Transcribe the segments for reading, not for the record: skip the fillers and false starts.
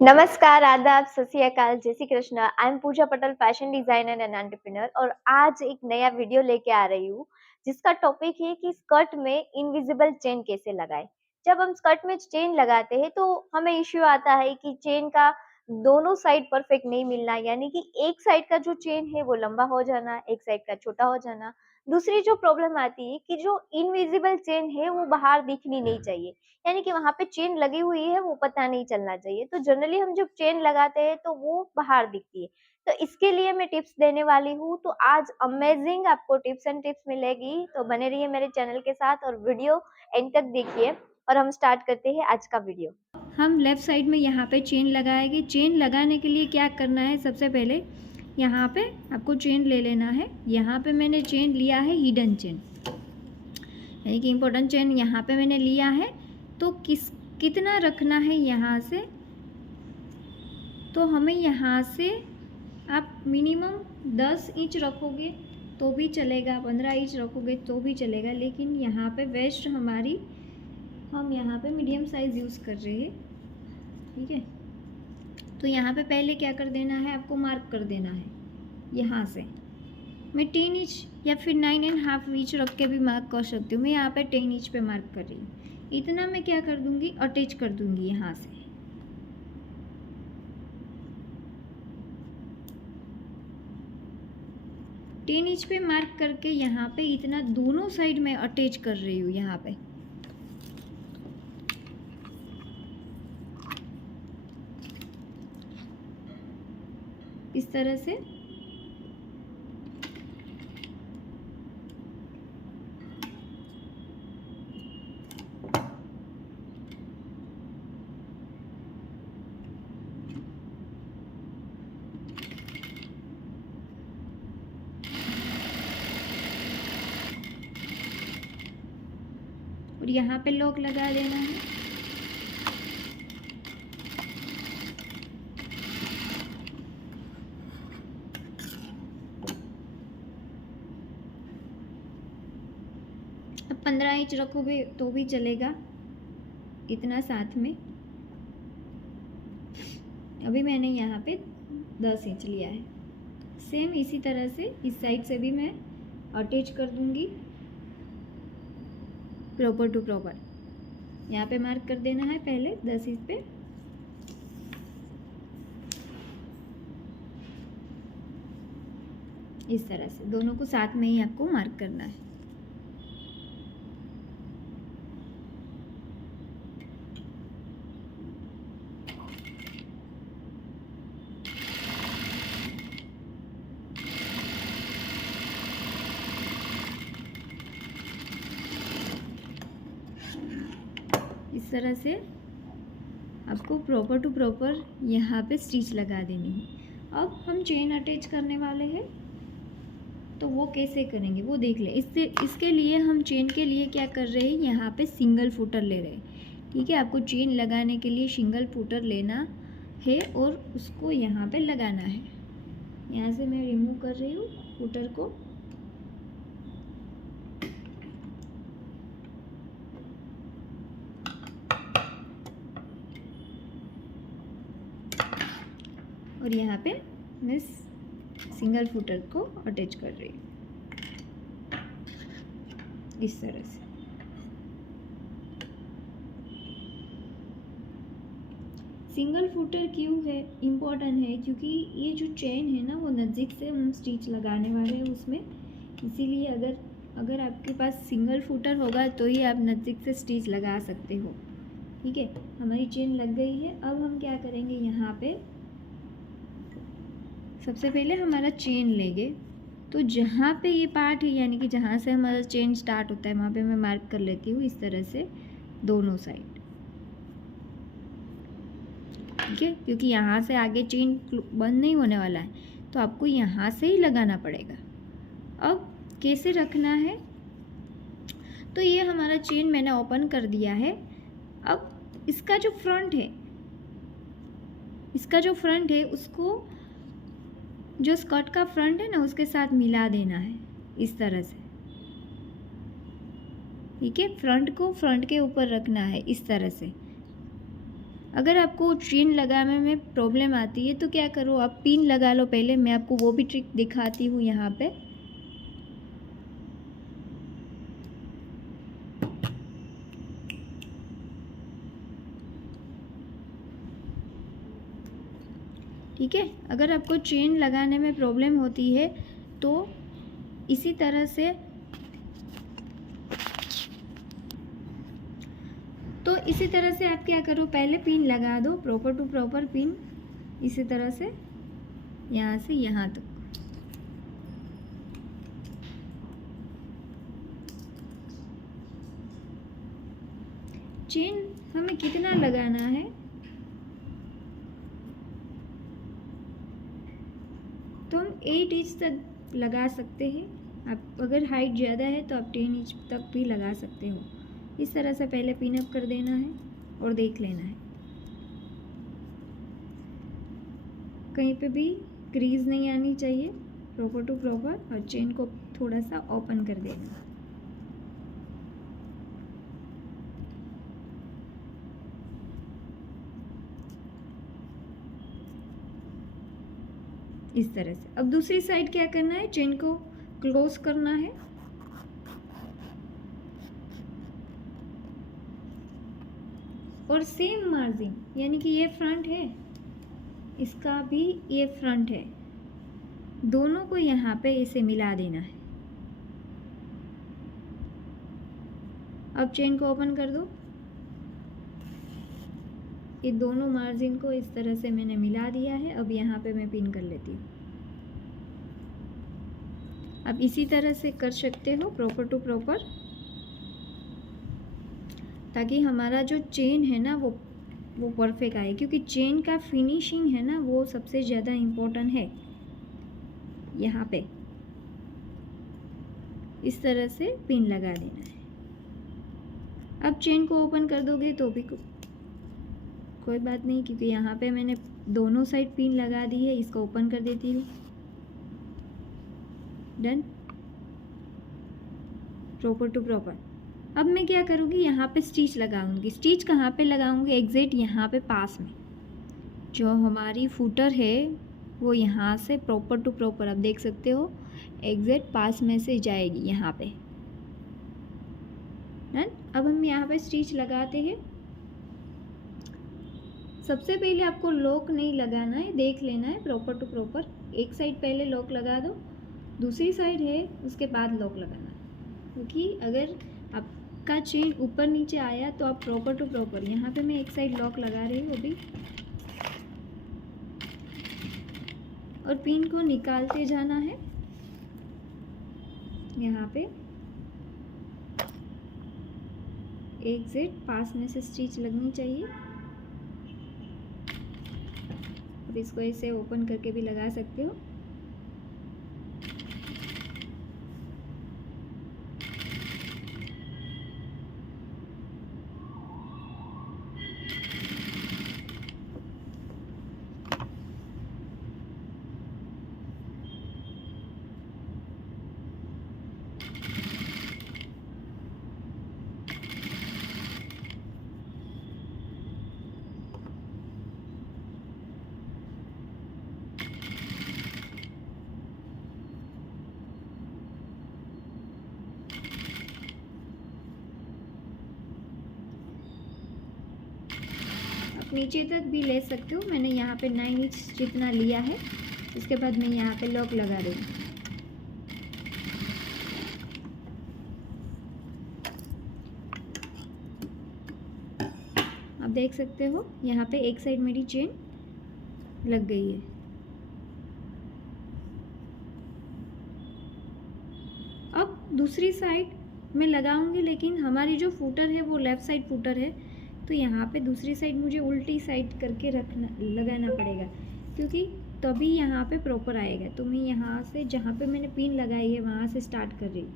नमस्कार, आदाब, सत श्री अकाल, जय Shri Krishna. I am Pooja Patel, fashion designer and entrepreneur और आज एक नया वीडियो लेके आ रही हूँ, जिसका टॉपिक है कि स्कर्ट में इनविजिबल चेन कैसे लगाएं। जब हम स्कर्ट में चेन लगाते हैं तो हमें इश्यू आता है कि चेन का दोनों साइड परफेक्ट नहीं मिलना, यानी कि एक साइड का जो चेन है वो लंबा हो जाना, एक साइड का छोटा हो जाना। दूसरी जो प्रॉब्लम आती है कि जो इनविजिबल चेन है वो बाहर दिखनी नहीं चाहिए, यानी कि वहाँ पे चेन लगी हुई है वो पता नहीं चलना चाहिए। तो जनरली हम जब चेन लगाते हैं तो वो बाहर दिखती है। तो इसके लिए मैं टिप्स देने वाली हूँ। तो आज अमेजिंग आपको टिप्स एंड टिप्स मिलेगी, तो बने रहिए मेरे चैनल के साथ और वीडियो एंड तक देखिए। और हम स्टार्ट करते हैं आज का वीडियो। हम लेफ़्ट साइड में यहाँ पे चेन लगाएंगे। चेन लगाने के लिए क्या करना है, सबसे पहले यहाँ पे आपको चेन ले लेना है। यहाँ पे मैंने चेन लिया है हिडन चेन, यानी कि इम्पोर्टेंट चेन यहाँ पे मैंने लिया है। तो कितना रखना है यहाँ से, तो हमें यहाँ से आप मिनिमम 10 इंच रखोगे तो भी चलेगा, 15 इंच रखोगे तो भी चलेगा, लेकिन यहाँ पे वेस्ट हमारी, हम यहाँ पे मीडियम साइज़ यूज़ कर रहे हैं, ठीक है। तो यहाँ पे पहले क्या कर देना है, आपको मार्क कर देना है। यहाँ से मैं 10 इंच या फिर 9.5 इंच रख के भी मार्क कर सकती हूँ। मैं यहाँ पे 10 इंच पे मार्क कर रही हूँ। इतना मैं क्या कर दूँगी, अटैच कर दूँगी यहाँ से। टेन इंच पे मार्क करके यहाँ पे इतना दोनों साइड में अटैच कर रही हूँ यहाँ पे। इस तरह से और यहाँ पे लॉक लगा देना है। अब 15 इंच रखोगे तो भी चलेगा, इतना साथ में। अभी मैंने यहाँ पे 10 इंच लिया है। सेम इसी तरह से इस साइड से भी मैं अटैच कर दूँगी प्रॉपर टू प्रॉपर। यहाँ पे मार्क कर देना है पहले 10 इंच पे। इस तरह से दोनों को साथ में ही आपको मार्क करना है। इस तरह से आपको प्रॉपर टू प्रॉपर यहाँ पे स्टिच लगा देनी है। अब हम चेन अटैच करने वाले हैं, तो वो कैसे करेंगे वो देख लें। इसके लिए हम चेन के लिए क्या कर रहे हैं, यहाँ पे सिंगल फुटर ले रहे हैं, ठीक है। आपको चेन लगाने के लिए सिंगल फुटर लेना है और उसको यहाँ पे लगाना है। यहाँ से मैं रिमूव कर रही हूँ फुटर को। और यहाँ पे मैं सिंगल फुटर को अटैच कर रही हूँ इस तरह से। सिंगल फुटर क्यों है इम्पोर्टेंट है, क्योंकि ये जो चेन है ना वो नज़दीक से हम स्टिच लगाने वाले हैं उसमें, इसीलिए अगर आपके पास सिंगल फुटर होगा तो ही आप नज़दीक से स्टिच लगा सकते हो, ठीक है। हमारी चेन लग गई है। अब हम क्या करेंगे, यहाँ पे सबसे पहले हमारा चेन लेंगे। तो जहाँ पे ये पार्ट है, यानी कि जहाँ से हमारा चेन स्टार्ट होता है, वहाँ पे मैं मार्क कर लेती हूँ इस तरह से दोनों साइड, ठीक है। क्योंकि यहाँ से आगे चेन बंद नहीं होने वाला है, तो आपको यहाँ से ही लगाना पड़ेगा। अब कैसे रखना है, तो ये हमारा चेन मैंने ओपन कर दिया है। अब इसका जो फ्रंट है उसको, जो स्कर्ट का फ्रंट है ना उसके साथ मिला देना है इस तरह से, ठीक है। फ्रंट को फ्रंट के ऊपर रखना है इस तरह से। अगर आपको चेन लगाने में प्रॉब्लम आती है तो क्या करो, आप पिन लगा लो पहले। मैं आपको वो भी ट्रिक दिखाती हूँ यहाँ पे। ठीक है, अगर आपको चेन लगाने में प्रॉब्लम होती है तो इसी तरह से आप क्या करो, पहले पिन लगा दो, प्रॉपर टू प्रॉपर पिन, इसी तरह से यहाँ से यहाँ तक। चेन हमें कितना लगाना है, तो हम 8 इंच तक लगा सकते हैं। आप अगर हाइट ज़्यादा है तो आप 10 इंच तक भी लगा सकते हो। इस तरह से पहले पिन अप कर देना है और देख लेना है कहीं पे भी क्रीज नहीं आनी चाहिए, प्रॉपर टू प्रॉपर। और चेन को थोड़ा सा ओपन कर देना। इस तरह से। अब दूसरी साइड क्या करना है, चेन को क्लोज करना है। और सेम मार्जिन, यानी कि ये फ्रंट है, इसका भी ये फ्रंट है, दोनों को यहाँ पे इसे मिला देना है। अब चेन को ओपन कर दो। ये दोनों मार्जिन को इस तरह से मैंने मिला दिया है। अब यहाँ पे मैं पिन कर लेती हूँ। अब इसी तरह से कर सकते हो प्रॉपर टू प्रॉपर, ताकि हमारा जो चेन है ना वो परफेक्ट आए, क्योंकि चेन का फिनिशिंग है ना वो सबसे ज़्यादा इम्पोर्टेंट है। यहाँ पे इस तरह से पिन लगा देना है। अब चेन को ओपन कर दोगे तो भी कोई बात नहीं, क्योंकि यहाँ पे मैंने दोनों साइड पिन लगा दी है। इसको ओपन कर देती हूँ। Done, proper to proper. अब मैं क्या करूँगी, यहाँ पे स्टिच लगाऊंगी। स्टिच कहाँ पे लगाऊंगी, एग्जैक्ट यहाँ पे पास में। जो हमारी फुटर है वो यहाँ से प्रॉपर टू प्रॉपर आप देख सकते हो, एग्जैक्ट पास में से जाएगी यहाँ पे। डन। अब हम यहाँ पे स्टिच लगाते हैं। सबसे पहले आपको लॉक नहीं लगाना है, देख लेना है प्रॉपर टू प्रॉपर। एक साइड पहले लॉक लगा दो, दूसरी साइड है उसके बाद लॉक लगाना, क्योंकि अगर आपका चेन ऊपर नीचे आया तो आप प्रॉपर टू प्रॉपर। यहाँ पे मैं एक साइड लॉक लगा रही हूँ अभी, और पिन को निकालते जाना है। यहाँ पे एग्जैक्ट पास में से स्टिच लगनी चाहिए। अब इसको ऐसे ओपन करके भी लगा सकते हो। नीचे तक भी ले सकते हो। मैंने यहाँ पे 9 इंच जितना लिया है। इसके बाद मैं यहाँ पे लॉक लगा दूँगी। आप देख सकते हो यहाँ पे एक साइड मेरी चेन लग गई है। अब दूसरी साइड में लगाऊंगी, लेकिन हमारी जो फूटर है वो लेफ़्ट साइड फूटर है, तो यहाँ पे दूसरी साइड मुझे उल्टी साइड करके लगाना पड़ेगा, क्योंकि तभी यहाँ पे प्रॉपर आएगा। तो मैं यहाँ से जहाँ पे मैंने पिन लगाई है वहाँ से स्टार्ट कर रही हूँ।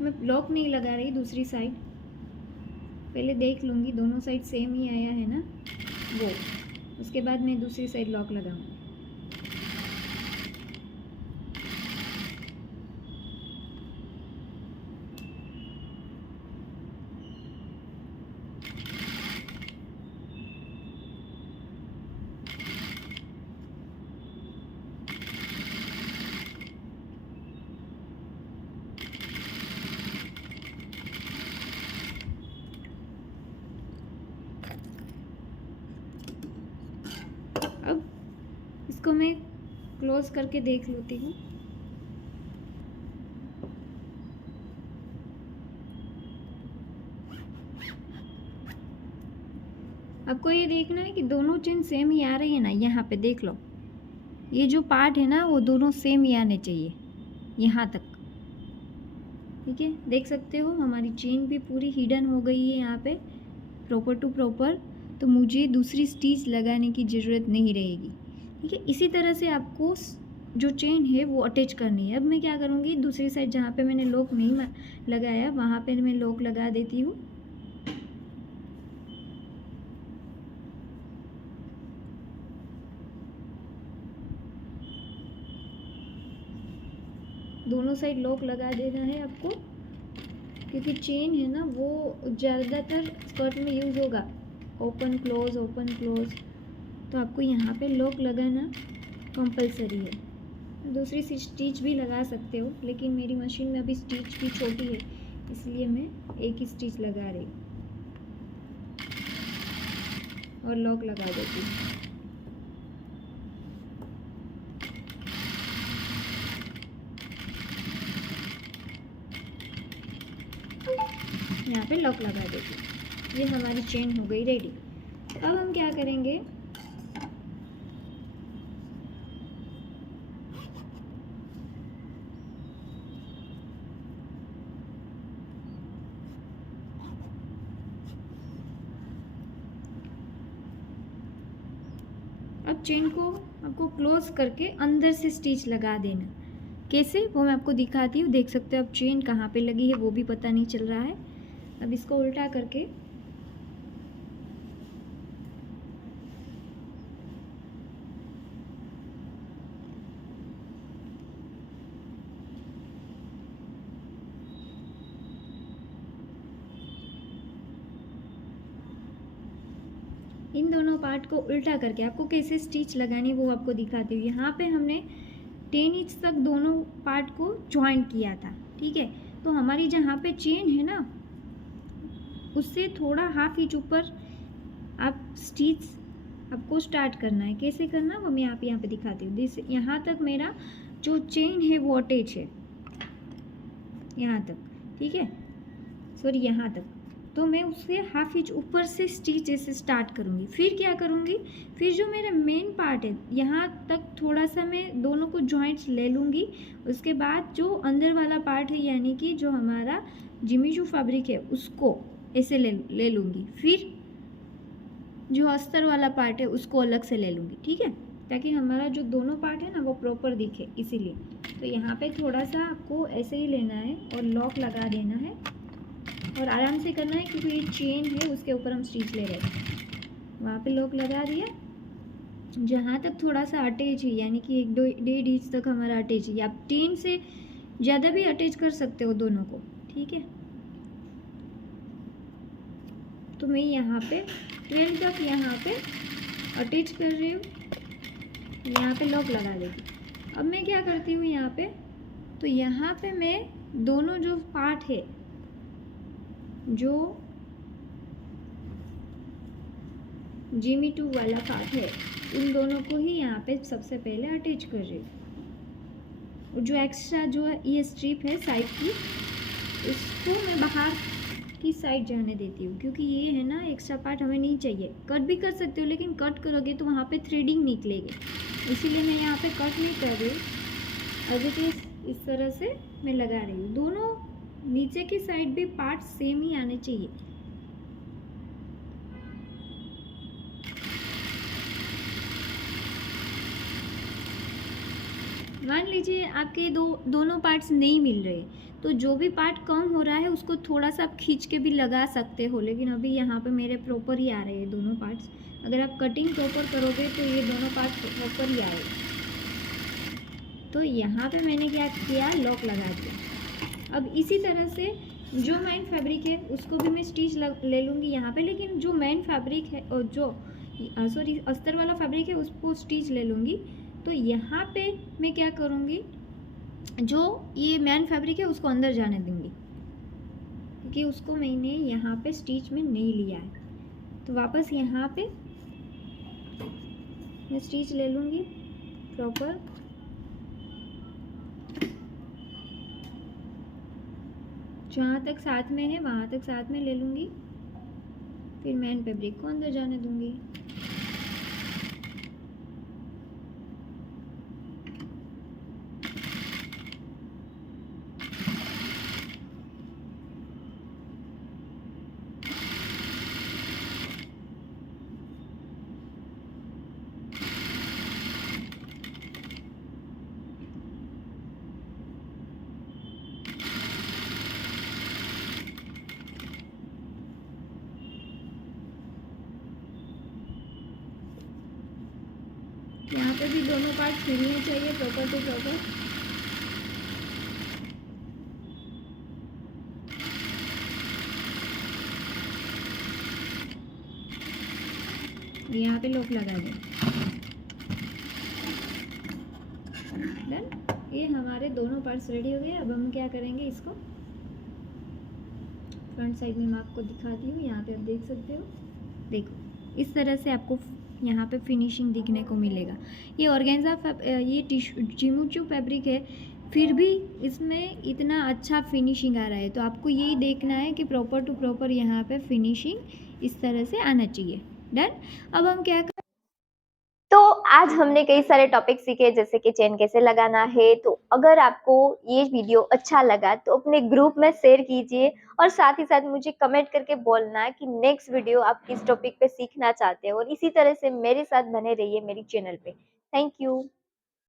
मैं लॉक नहीं लगा रही दूसरी साइड, पहले देख लूँगी दोनों साइड सेम ही आया है ना वो। उसके बाद मैं दूसरी साइड लॉक लगाऊंगी। अब इसको मैं क्लोज करके देख लेती हूँ। आपको ये देखना है कि दोनों चेन सेम ही आ रही है ना। यहाँ पे देख लो, ये जो पार्ट है ना वो दोनों सेम ही आने चाहिए यहाँ तक। ठीक है, देख सकते हो हमारी चेन भी पूरी हिडन हो गई है यहाँ पे प्रॉपर टू प्रॉपर। तो मुझे दूसरी स्टिच लगाने की ज़रूरत नहीं रहेगी। ठीक है, इसी तरह से आपको जो चेन है वो अटैच करनी है। अब मैं क्या करूँगी, दूसरी साइड जहाँ पे मैंने लॉक नहीं लगाया वहाँ पे मैं लॉक लगा देती हूँ। दोनों साइड लॉक लगा देना है आपको, क्योंकि चेन है ना वो ज़्यादातर स्कर्ट में यूज़ होगा, ओपन क्लोज ओपन क्लोज। तो आपको यहाँ पे लॉक लगाना कंपलसरी है। दूसरी स्टिच भी लगा सकते हो, लेकिन मेरी मशीन में अभी स्टिच भी छोटी है इसलिए मैं एक ही स्टिच लगा रही और लॉक लगा देती हूँ। यहाँ पे लॉक लगा देती। ये हमारी चेन हो गई रेडी। अब हम क्या करेंगे, अब चेन को आपको क्लोज करके अंदर से स्टिच लगा देना। कैसे वो मैं आपको दिखाती हूँ। देख सकते हो अब चेन कहाँ पे लगी है वो भी पता नहीं चल रहा है। अब इसको उल्टा करके इन दोनों पार्ट को उल्टा करके आपको कैसे स्टिच लगानी वो आपको दिखाती हूँ। यहाँ पे हमने 10 इंच तक दोनों पार्ट को ज्वाइंट किया था। ठीक है, तो हमारी जहाँ पे चेन है ना उससे थोड़ा हाफ इंच ऊपर आप स्टिच आपको स्टार्ट करना है। कैसे करना वो मैं यहाँ पे दिखाती हूँ। यहाँ तक मेरा जो चेन है वो अटैच है यहाँ तक। ठीक है, सॉरी यहाँ तक। तो मैं उससे हाफ इंच ऊपर से स्टिच ऐसे स्टार्ट करूँगी। फिर क्या करूँगी, फिर जो मेरा मेन पार्ट है यहाँ तक थोड़ा सा मैं दोनों को जॉइंट्स ले लूँगी। उसके बाद जो अंदर वाला पार्ट है यानी कि जो हमारा जिमी चू फैब्रिक है उसको ऐसे ले लूँगी। फिर जो अस्तर वाला पार्ट है उसको अलग से ले लूँगी। ठीक है, ताकि हमारा जो दोनों पार्ट है ना वो प्रॉपर दिखे इसीलिए। तो यहाँ पे थोड़ा सा आपको ऐसे ही लेना है और लॉक लगा देना है और आराम से करना है, क्योंकि ये चेन है उसके ऊपर हम स्टिच ले रहे हैं। वहाँ पे लॉक लगा दिया। जहाँ तक थोड़ा सा अटैच है यानी कि 1-1.5 इंच तक हमारा अटैच है। आप 3 से ज़्यादा भी अटैच कर सकते हो दोनों को। ठीक है, तो मैं यहाँ पे 12 तक यहाँ पे अटैच कर रही हूँ। यहाँ पे लॉक लगा देती। अब मैं क्या करती हूँ यहाँ पे, तो यहाँ पे मैं दोनों जो पार्ट है जो जिमी टू वाला पार्ट है उन दोनों को ही यहाँ पे सबसे पहले अटैच कर रही हूँ। जो एक्स्ट्रा जो ये स्ट्रिप है साइड की उसको मैं बाहर की साइड जाने देती हूँ, क्योंकि ये है ना एक्स्ट्रा पार्ट हमें नहीं चाहिए। कट भी कर सकते हो लेकिन कट करोगे तो वहाँ पे थ्रेडिंग निकलेगी, इसीलिए मैं यहाँ पे कट नहीं कर रही हूँ। अब इस तरह से मैं लगा रही हूँ। दोनों नीचे की साइड भी पार्ट सेम ही आने चाहिए। मान लीजिए आपके दोनों पार्ट्स नहीं मिल रहे, तो जो भी पार्ट कम हो रहा है उसको थोड़ा सा आप खींच के भी लगा सकते हो, लेकिन अभी यहाँ पे मेरे प्रॉपर ही आ रहे हैं दोनों पार्ट्स। अगर आप कटिंग प्रॉपर करोगे तो ये दोनों पार्ट प्रॉपर ही आएगा। तो यहाँ पे मैंने क्या किया, लॉक लगा दिया। अब इसी तरह से जो मेन फैब्रिक है उसको भी मैं स्टिच ले लूँगी यहाँ पे, लेकिन जो मेन फैब्रिक है और जो सॉरी अस्तर वाला फैब्रिक है उसको स्टिच ले लूँगी। तो यहाँ पे मैं क्या करूँगी, जो ये मेन फैब्रिक है उसको अंदर जाने दूँगी, क्योंकि उसको मैंने यहाँ पे स्टिच में नहीं लिया है। तो वापस यहाँ पे मैं स्टिच ले लूँगी प्रॉपर। जहाँ तक साथ में है वहाँ तक साथ में ले लूँगी, फिर मेन फैब्रिक को अंदर जाने दूँगी। यहाँ पे भी दोनों पार्ट सिलने चाहिए प्रॉपर टू प्रॉपर। यहाँ पे लॉक लगा दें। डन। ये हमारे दोनों पार्ट्स रेडी हो गए। अब हम क्या करेंगे, इसको फ्रंट साइड में मैं आपको दिखाती हूँ। यहाँ पे आप देख सकते हो, देखो इस तरह से आपको यहाँ पे फिनिशिंग दिखने को मिलेगा। ये ऑर्गेन्जा ये चिमूचू फैब्रिक है, फिर भी इसमें इतना अच्छा फिनिशिंग आ रहा है। तो आपको यही देखना है कि प्रॉपर टू प्रॉपर यहाँ पे फिनिशिंग इस तरह से आना चाहिए। डन। अब हम क्या तो आज हमने कई सारे टॉपिक सीखे, जैसे कि चेन कैसे लगाना है। तो अगर आपको ये वीडियो अच्छा लगा तो अपने ग्रुप में शेयर कीजिए, और साथ ही साथ मुझे कमेंट करके बोलना कि नेक्स्ट वीडियो आप किस टॉपिक पे सीखना चाहते हो, और इसी तरह से मेरे साथ बने रहिए मेरी चैनल पे। Thank you.